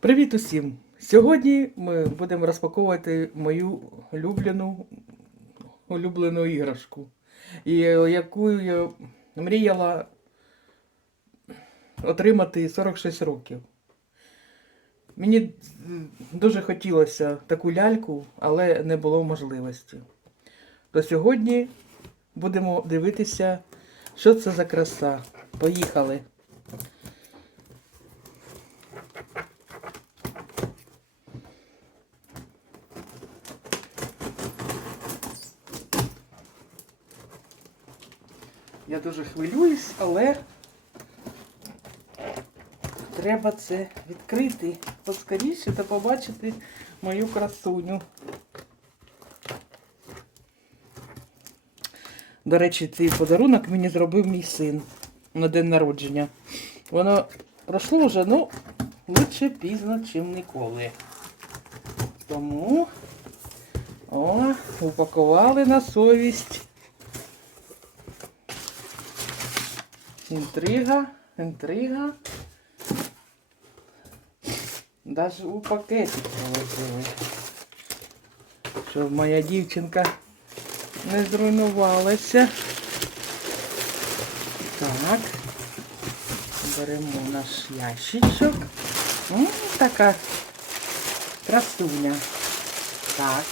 Привіт усім! Сьогодні ми будемо розпаковувати мою улюблену, улюблену іграшку, е, яку я мріяла отримати 46 років. Мені дуже хотілося таку ляльку, але не було можливості. То сьогодні будемо дивитися, що це за краса. Поїхали! Я дуже хвилююсь, але треба це відкрити поскоріше та побачити мою красуню. До речі, цей подарунок мені зробив мій син на день народження. Воно пройшло вже, ну, лучше пізно, чим ніколи. Тому о, упакували на совість. Інтрига, інтрига. Даже у пакетик положили. Щоб моя дівчинка не зруйнувалася. Так. Беремо наш ящичок. М, така красуня. Так.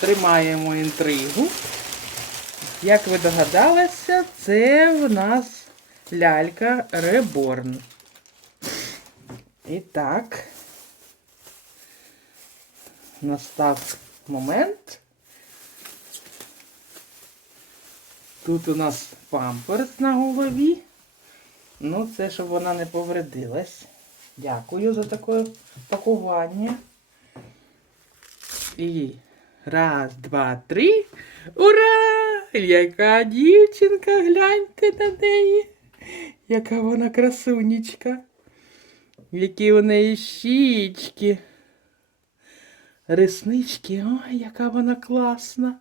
Тримаємо інтригу. Як ви догадалися, це в нас лялька Реборн. І так, настав момент. Тут у нас памперс на голові. Ну, це щоб вона не повредилась. Дякую за таке пакування. І раз, два, три. Ура! Яка дівчинка, гляньте на неї. Яка вона красунечка. Які у неї щічки. Реснички. Ой, яка вона класна.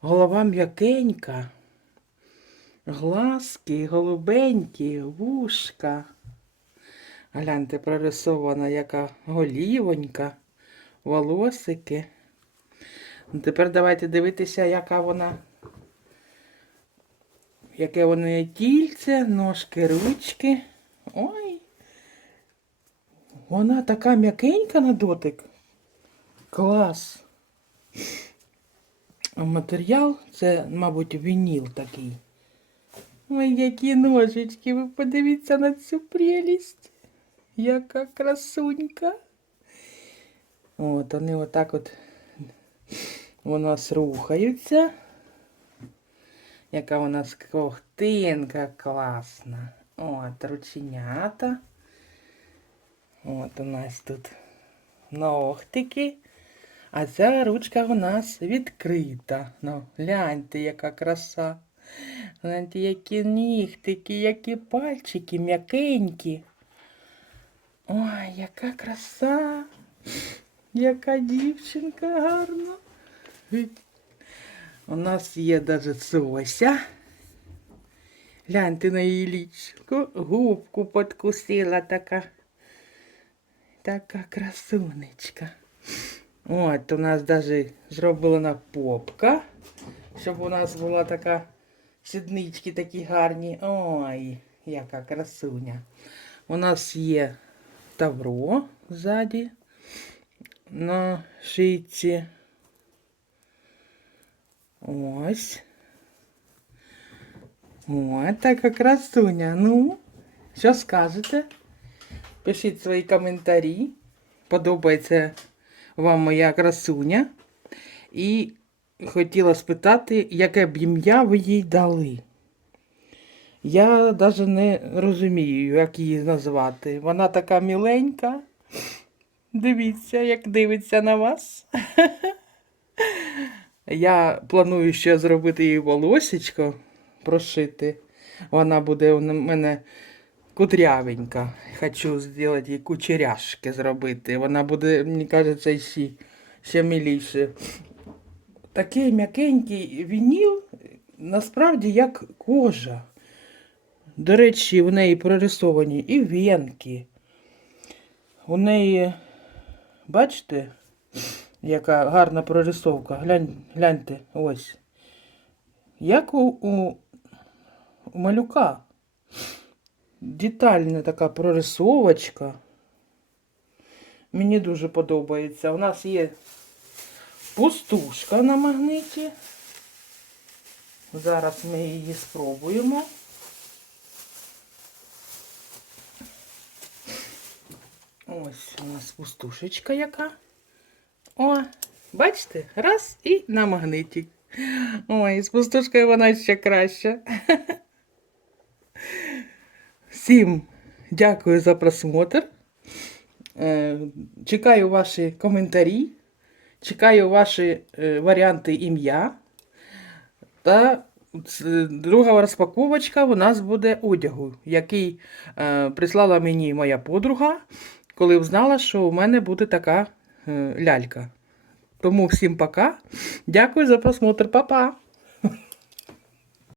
Голова м'якенька. Глазки, голубенькі, вушка. Гляньте, прорисована яка голівонька, волосики. Ну, Тепер давайте дивитися, яка вона. Яке у неї тільце, ножки, ручки. Ой. Вона така м'якенька на дотик. Клас. А Матеріал це, мабуть, вініл такий. Ой, які ножички, ви подивіться на цю прелість. Яка красунька. От, вони отак от у нас рухаються. Яка у нас ковтинка класна. От, рученята. От у нас тут ногтики. А ця ручка у нас відкрита. Ну, гляньте, яка краса. Гляньте, які нігтики, які пальчики м'якенькі. Ой, яка краса. Яка дівчинка гарна. У нас є навіть Сося. Гляньте на її лічку. Губку подкусила така. Така красунечка. От, у нас навіть зроблена попка, щоб у нас була така сіднички такі гарні. Ой, яка красуня. У нас є тавро ззаді на шийці. Ось. Ось така красуня. Ну, що скажете? Пишіть свої коментарі. Подобається вам моя красуня. І хотіла спитати, яке б ім'я ви їй дали. Я навіть не розумію, як її назвати. Вона така міленька. Дивіться, як дивиться на вас. Я планую ще зробити їй волосечко, прошити. Вона буде у мене кудрявенька. Хочу зробити їй кучеряшки зробити. Вона буде, мені кажеться, ще, ще миліше. Такий м'якенький вініл, насправді як кожа. До речі, у неї прорисовані і венки. У неї, бачите, яка гарна прорисовка. Глянь, гляньте, ось. Як у, у, у малюка. Детальна така прорисовочка. Мені дуже подобається. У нас є пустушка на магниті. Зараз ми її спробуємо. Ось у нас пустушечка яка. О, бачите? Раз і на магниті. Ой, з пустушкою вона ще краща. Всім дякую за просмотр. Е, Чекаю ваші коментарі. Чекаю ваші е, варіанти ім'я. Та друга розпаковочка у нас буде одягу, який е, прислала мені моя подруга, коли узнала, що у мене буде така е, лялька. Тому всім пока. Дякую за просмотр. Па-па!